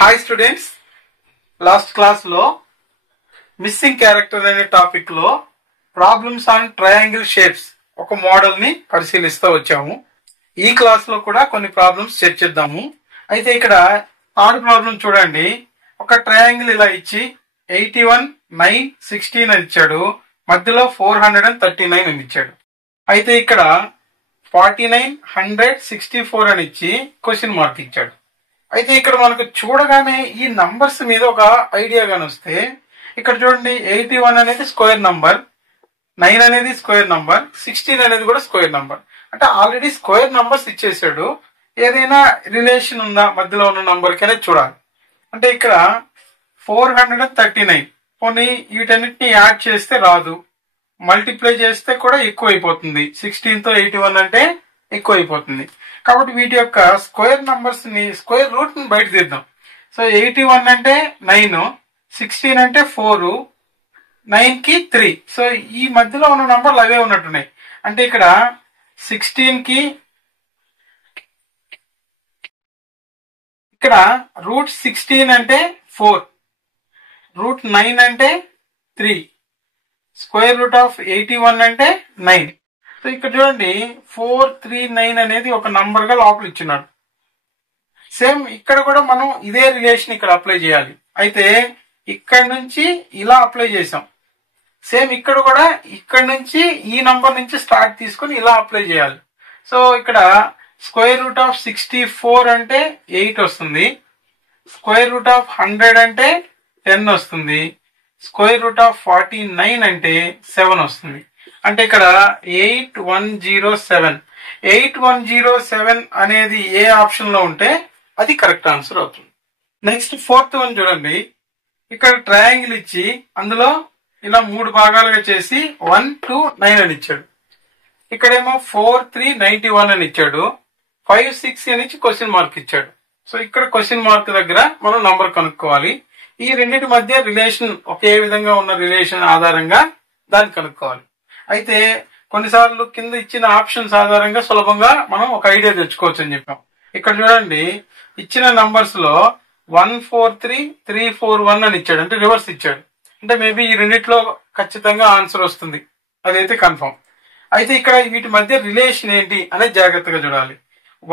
Hi students, last class లో missing character అనే topic లో ప్రాబ్లమ్స్ ఆన్ ట్రయాంగిల్ షేప్స్ ఒక మోడల్ ని పరిశీలిస్తూ వచ్చాము. ఈ క్లాస్ లో కూడా కొన్ని ప్రాబ్లమ్స్ చర్చిద్దాము. అయితే ఇక్కడ థర్డ్ ప్రాబ్లం చూడండి. ఒక ట్రయాంగిల్ ఇలా ఇచ్చి 81, 9, 16 అని ఇచ్చాడు. మధ్యలో 439 అని ఇచ్చాడు. అయితే ఇక్కడ 49, 100, 64 అని ఇచ్చి క్వశ్చన్ మార్క్ ఇచ్చాడు. అయితే ఇక్కడ మనకు చూడగానే ఈ నంబర్స్ మీద ఒక ఐడియా గాని వస్తే, ఇక్కడ చూడండి 81 అనేది స్క్వేర్ నంబర్, 9 అనేది స్క్వేర్ నంబర్, 16 అనేది కూడా స్క్వేర్ నంబర్. అంటే ఆల్రెడీ స్క్వేర్ నంబర్స్ ఇచ్చేసాడు. ఏదైనా రిలేషన్ ఉందా మధ్యలో ఉన్న నంబర్ కి అనేది చూడాలి. అంటే ఇక్కడ 439, పోనీ వీటన్నిటిని యాడ్ చేస్తే రాదు, మల్టిప్లై చేస్తే కూడా ఎక్కువ అయిపోతుంది. 16 తో 81 అంటే ఎక్కువ అయిపోతుంది. కాబట్టి వీటి యొక్క స్క్వేర్ నంబర్స్ ని, స్క్వేర్ రూట్ ని బయట తీద్దాం. సో 81 అంటే 9, 16 అంటే 4, 9 కి 3. సో ఈ మధ్యలో ఉన్న నంబర్లు అవే ఉన్నట్టున్నాయి. అంటే ఇక్కడ 16 కి ఇక్కడ రూట్ 16 అంటే 4, రూట్ 9 అంటే 3, స్క్వేర్ రూట్ ఆఫ్ 81 అంటే 9. సో ఇక్కడ చూడండి 439 అనేది ఒక నంబర్ గా లోపల ఇచ్చినాడు. సేమ్ ఇక్కడ కూడా మనం ఇదే రిలేషన్ ఇక్కడ అప్లై చేయాలి. అయితే ఇక్కడ నుంచి ఇలా అప్లై చేసాం. సేమ్ ఇక్కడ కూడా ఇక్కడ నుంచి ఈ నంబర్ నుంచి స్టార్ట్ తీసుకొని ఇలా అప్లై చేయాలి. సో ఇక్కడ స్క్వేర్ రూట్ ఆఫ్ 64 అంటే 8 వస్తుంది, స్క్వేర్ రూట్ ఆఫ్ 100 అంటే 10 వస్తుంది, స్క్వేర్ రూట్ ఆఫ్ 49 అంటే 7 వస్తుంది. అంటే ఇక్కడ 8107, 8107 అనేది ఏ ఆప్షన్ లో ఉంటే అది కరెక్ట్ ఆన్సర్ అవుతుంది. నెక్స్ట్ ఫోర్త్ వన్ చూడండి. ఇక్కడ ట్రయాంగిల్ ఇచ్చి అందులో ఇలా 3 భాగాలుగా చేసి 1, 2, 9 అని ఇచ్చాడు. ఇక్కడేమో 4, 3, 91 అని ఇచ్చాడు. 5, 6 అని ఇచ్చి క్వశ్చన్ మార్క్ ఇచ్చాడు. సో ఇక్కడ క్వశ్చన్ మార్క్ దగ్గర మనం నంబర్ కనుక్కోవాలి. ఈ రెండింటి మధ్య రిలేషన్ ఒకే విధంగా ఉన్న రిలేషన్ ఆధారంగా దాన్ని కనుక్కోవాలి. అయితే కొన్నిసార్లు కింద ఇచ్చిన ఆప్షన్స్ ఆధారంగా సులభంగా మనం ఒక ఐడియా తెచ్చుకోవచ్చు అని చెప్పాం. ఇక్కడ చూడండి ఇచ్చిన నంబర్స్ లో 143, 341 అని ఇచ్చాడు. అంటే రివర్స్ ఇచ్చాడు. అంటే మేబీ ఈ రెండిట్లో ఖచ్చితంగా ఆన్సర్ వస్తుంది, అదైతే కన్ఫర్మ్. అయితే ఇక్కడ వీటి మధ్య రిలేషన్ ఏంటి అనేది జాగ్రత్తగా చూడాలి.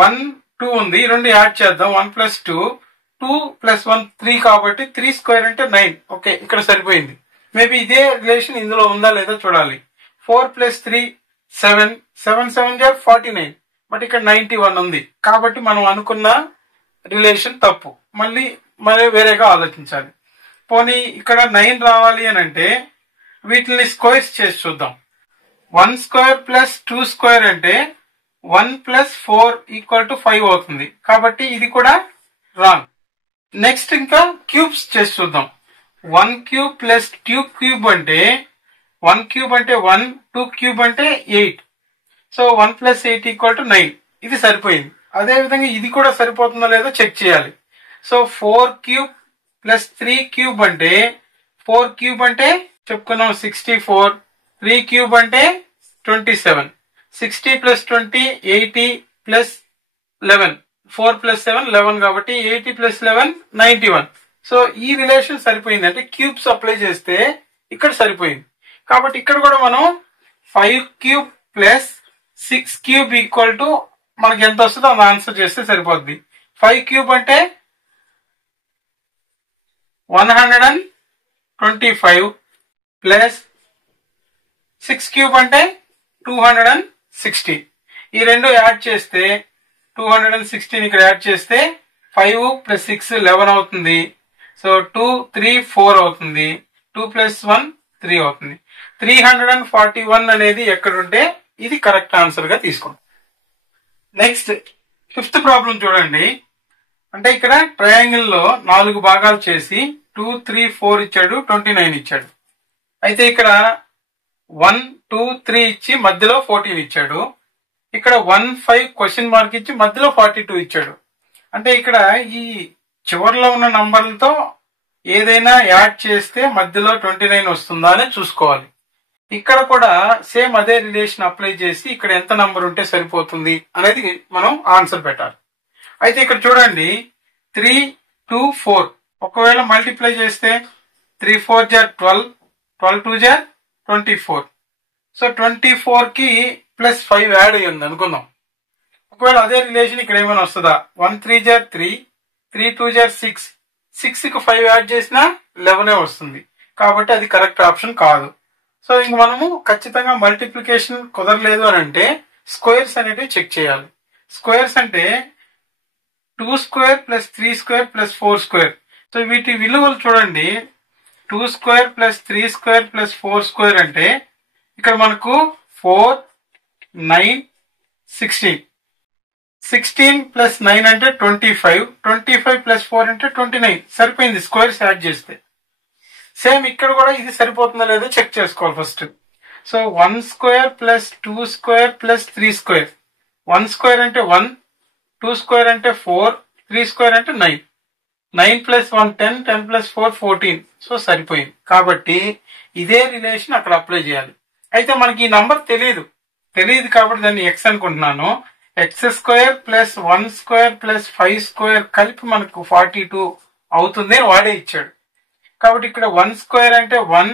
1, 2 ఉంది, ఈ రెండు యాడ్ చేద్దాం. 1 + 2, 2 + 1 3 కాబట్టి 3 స్క్వేర్ అంటే 9. ఓకే, ఇక్కడ సరిపోయింది. మేబీ ఇదే రిలేషన్ ఇందులో ఉందా లేదా చూడాలి. 4 + 3 7, 7 7 49, బట్ ఇక్కడ 91 ఉంది. కాబట్టి మనం అనుకున్న రిలేషన్ తప్పు. మళ్ళీ వేరేగా ఆలోచించాలి. పోనీ ఇక్కడ 9 రావాలి అని అంటే వీటిని స్క్వేర్స్ చేసి చూద్దాం. 1 స్క్వేర్ + 2 స్క్వేర్ అంటే 1 + 4 = 5 అవుతుంది. కాబట్టి ఇది కూడా రాంగ్. నెక్స్ట్ ఇంకా క్యూబ్స్ చేసి చూద్దాం. 1 క్యూబ్ + 2 క్యూబ్ అంటే 1 క్యూబ్ అంటే 1, 2 క్యూబ్ అంటే 8. సో 1 + 8 = 9. ఇది సరిపోయింది. అదే విధంగా ఇది కూడా సరిపోతుందో లేదో చెక్ చేయాలి. సో 4 క్యూబ్ + 3 క్యూబ్ అంటే 4 క్యూబ్ అంటే చెప్పుకున్నాం 64, 3 క్యూబ్ అంటే 27, 60 + 20 80 + 11, 4 + 7 11 కాబట్టి 80 + 11 91. సో ఈ రిలేషన్ సరిపోయింది. అంటే క్యూబ్స్ అప్లై చేస్తే ఇక్కడ సరిపోయింది. కాబట్టి ఇక్కడ కూడా మనం 5 క్యూబ్ + 6 క్యూబ్ = మనకి ఎంత వస్తుందో అది ఆన్సర్ చేస్తే సరిపోద్ది. 5 క్యూబ్ అంటే 125 + 6 క్యూబ్ అంటే 260. ఈ రెండు యాడ్ చేస్తే 216 ఇక్కడ యాడ్ చేస్తే 5 + 6 11 అవుతుంది. సో 2, 3, 4 అవుతుంది. 2 + 1 3 అవుతుంది. 341 అనేది ఎక్కడుంటే ఇది కరెక్ట్ ఆన్సర్ గా తీసుకోండి. నెక్స్ట్ ఫిఫ్త్ ప్రాబ్లం చూడండి. అంటే ఇక్కడ ట్రయాంగిల్ లో 4 భాగాలు చేసి 2, 3, 4 ఇచ్చాడు, 29 ఇచ్చాడు. అయితే ఇక్కడ 1, 2, 3 ఇచ్చి మధ్యలో 14 ఇచ్చాడు. ఇక్కడ 1, 5 క్వశ్చన్ మార్క్ ఇచ్చి మధ్యలో 42 ఇచ్చాడు. అంటే ఇక్కడ ఈ చివరిలో ఉన్న నంబర్లతో ఏదైనా యాడ్ చేస్తే మధ్యలో 29 వస్తుందా అని చూసుకోవాలి. ఇక్కడ కూడా సేమ్ అదే రిలేషన్ అప్లై చేసి ఇక్కడ ఎంత నంబర్ ఉంటే సరిపోతుంది అనేది మనం ఆన్సర్ పెట్టాలి. అయితే ఇక్కడ చూడండి 3, 2 4. ఒకవేళ మల్టిప్లై చేస్తే 3 4 జా 12, 12 2 జా 24. సో 24 కి ప్లస్ 5 యాడ్ అయ్యి ఉంది అనుకుందాం. ఒకవేళ అదే రిలేషన్ ఇక్కడ ఏమైనా వస్తుందా? 1 3 జా 3, 3 2 జా 6, 6 కి 5 యాడ్ చేసినా 11 వస్తుంది. కాబట్టి అది కరెక్ట్ ఆప్షన్ కాదు. సో ఇంక మనము ఖచ్చితంగా మల్టిప్లికేషన్ కుదరలేదు అని అంటే స్క్వేర్స్ అనేటివి చెక్ చేయాలి. స్క్వేర్స్ అంటే 2 square plus 3 square plus 4 square. So వీటి విలువలు చూడండి. 2 square plus 3 square plus 4 square అంటే ఇక్కడ మనకు 4 9 16. 16 ప్లస్ 9 అంటే 25. 25 ప్లస్ 4 అంటే 29. సరిపోయింది స్క్వేర్స్ యాడ్ చేస్తే. సేమ్ ఇక్కడ కూడా ఇది సరిపోతుందా లేదో చెక్ చేసుకోవాలి first. So 1 square plus 2 square plus 3 square. 1 square అంటే 1, 2 స్క్వేర్ అంటే 4, 3 స్క్వేర్ అంటే 9. 9 ప్లస్ 1 10, 10 ప్లస్ 4 14. సో సరిపోయింది. కాబట్టి ఇదే రిలేషన్ అక్కడ అప్లై చేయాలి. అయితే మనకి ఈ నంబర్ తెలియదు కాబట్టి దాన్ని ఎక్స్ అనుకుంటున్నాను. X square plus 1 square plus 5 square కలిపి మనకు 42 అవుతుంది అని వాడే ఇచ్చాడు. కాబట్టి ఇక్కడ 1 స్క్వేర్ అంటే 1,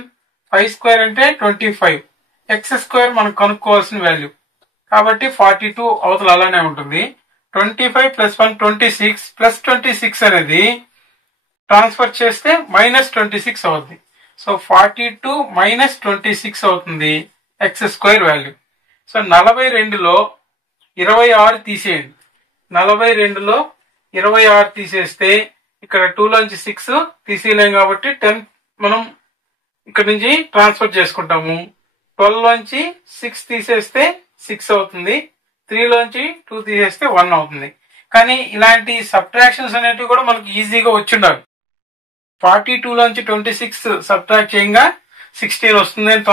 5 స్క్వేర్ అంటే 25. ఎక్స్ స్క్వేర్ మనం కనుక్కోవాల్సిన వాల్యూ. కాబట్టి 42 అవతల అలానే ఉంటుంది. 25 ప్లస్ 1 26 ప్లస్ 26 అనేది ట్రాన్స్ఫర్ చేస్తే మైనస్ 26 అవుతుంది. సో 42 మైనస్ 26 అవుతుంది ఎక్స్ స్క్వేర్ వాల్యూ. సో 42లో 26 తీసేయండి. 42లో 26 తీసేస్తే ఇక్కడ 2 లోంచి 6 తీసేయలేం కాబట్టి 10 మనం ఇక్కడ నుంచి ట్రాన్స్ఫర్ చేసుకుంటాము. 12 లోంచి 6 తీసేస్తే 6 అవుతుంది. 3 లోంచి 2 తీసేస్తే 1 అవుతుంది. కానీ ఇలాంటి సబ్ట్రాక్షన్స్ అనేటివి కూడా మనకు ఈజీగా వచ్చిండాలి. 42 లోంచి 26 సబ్ట్రాక్ట్ చేయంగా 16 వస్తుంది అని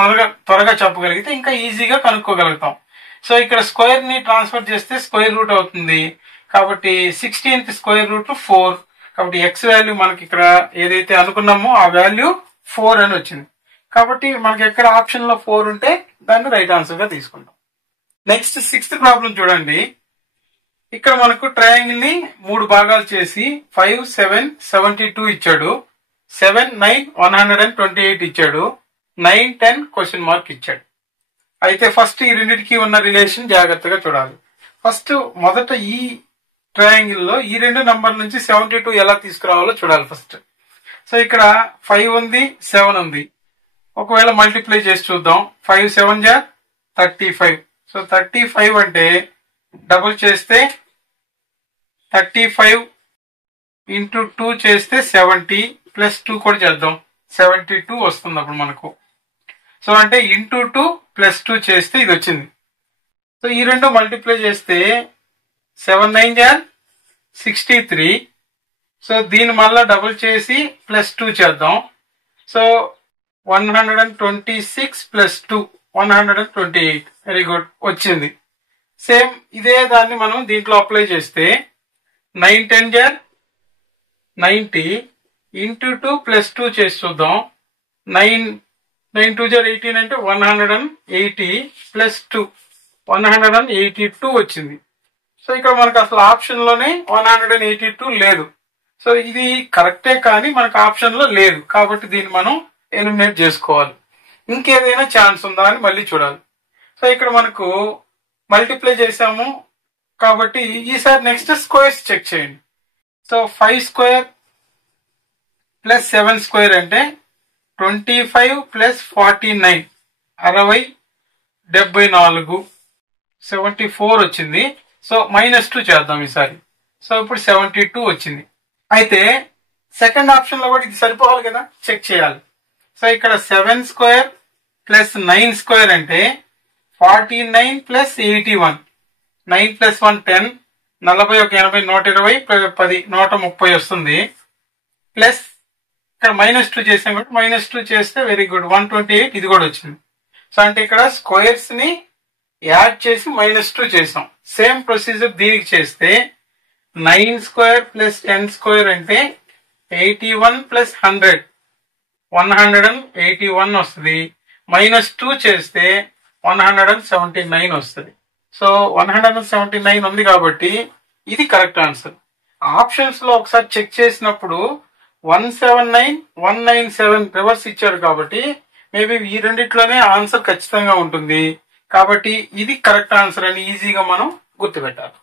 త్వరగా చెప్పగలిగితే ఇంకా ఈజీగా కనుక్కోగలుగుతాం. సో ఇక్కడ స్క్వేర్ ని ట్రాన్స్ఫర్ చేస్తే స్క్వేర్ రూట్ అవుతుంది. కాబట్టి 16th స్క్వేర్ రూట్ 4. కాబట్టి ఎక్స్ వాల్యూ మనకి ఇక్కడ ఏదైతే అనుకున్నామో ఆ వాల్యూ 4 అని వచ్చింది. కాబట్టి మనకి ఎక్కడ ఆప్షన్ లో 4 ఉంటే దాన్ని రైట్ ఆన్సర్ గా తీసుకుంటాం. నెక్స్ట్ 6th ప్రాబ్లం చూడండి. ఇక్కడ మనకు ట్రయాంగిల్ ని 3 భాగాలు చేసి 5 7 72 ఇచ్చాడు. 7 9 128 ఇచ్చాడు. 9 10 క్వశ్చన్ మార్క్ ఇచ్చాడు. అయితే ఫస్ట్ ఈ రెండింటికి ఉన్న రిలేషన్ జాగ్రత్తగా చూడాలి. ఫస్ట్ మొదట ఈ ట్రయాంగిల్ లో ఈ రెండు నంబర్ నుంచి 72 ఎలా తీసుకురావాలో చూడాలి ఫస్ట్. సో ఇక్కడ 5 ఉంది, 7 ఉంది. ఒకవేళ మల్టిప్లై చేసి చూద్దాం. 5 7 జా 35. సో 35 అంటే డబుల్ చేస్తే 35 ఇంటూ 2 చేస్తే 70 ప్లస్ 2 కూడా చేద్దాం. 72 వస్తుంది అప్పుడు మనకు. సో అంటే ఇంటూ 2 ప్లస్ 2 చేస్తే ఇది వచ్చింది. సో ఈ రెండు మల్టిప్లై చేస్తే 7 9 జా 63. సో దీని మళ్ళా డబుల్ చేసి ప్లస్ 2 చేద్దాం. So 126 plus 2 128. వెరీ గుడ్ వచ్చింది. సేమ్ ఇదే దాన్ని మనం దీంట్లో అప్లై చేస్తే 9 10 జా 90 ఇంటూ 2 ప్లస్ 2 చేసి చూద్దాం. 9 2 జా 18 అంటే 180 ప్లస్ 2 182 వచ్చింది. సో ఇక్కడ మనకు అసలు ఆప్షన్ లోనే 182 లేదు. సో ఇది కరెక్టే కానీ మనకు ఆప్షన్ లో లేదు. కాబట్టి దీన్ని మనం ఎలిమినేట్ చేసుకోవాలి. ఇంకేదైనా ఛాన్స్ ఉందా అని మళ్ళీ చూడాలి. సో ఇక్కడ మనకు మల్టిప్లై చేసాము కాబట్టి ఈసారి నెక్స్ట్ స్క్వేర్స్ చెక్ చేయండి. సో 5 స్క్వేర్ ప్లస్ 7 స్క్వేర్ అంటే 25 ప్లస్ 49 60 74 74 వచ్చింది. సో -2 చేద్దాం ఈసారి. సో ఇప్పుడు 72 వచ్చింది. అయితే సెకండ్ ఆప్షన్ లో కూడా ఇది సరిపోవాలి కదా, చెక్ చేయాలి. సో ఇక్కడ 7 స్క్వేర్ ప్లస్ 9 స్క్వేర్ అంటే 49 ప్లస్ 81. 9 ప్లస్ 1 10, 40 1 80 120 10 130 వస్తుంది. ప్లస్ ఇక్కడ -2 చేసాం కాబట్టి -2 చేస్తే వెరీ గుడ్ 128 ఇది కూడా వచ్చింది. సో అంటే ఇక్కడ స్క్వేర్స్ ని యాడ్ చేసి -2 చేసాం. సేమ్ ప్రొసీజర్ దీనికి చేస్తే 9 స్క్వేర్ ప్లస్ 10 స్క్వేర్ అంటే 81 ప్లస్ 100 181 వస్తుంది. -2 చేస్తే 179 వస్తుంది. సో 179 ఉంది కాబట్టి ఇది కరెక్ట్ ఆన్సర్. ఆప్షన్స్ లో ఒకసారి చెక్ చేసినప్పుడు 179 197 రివర్స్ ఇచ్చాడు కాబట్టి మేబీ ఈ రెండిట్లోనే ఆన్సర్ ఖచ్చితంగా ఉంటుంది. కాబట్టి ఇది కరెక్ట్ ఆన్సర్ అని ఈజీగా మనం గుర్తుపెట్టాలి.